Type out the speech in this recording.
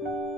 thank you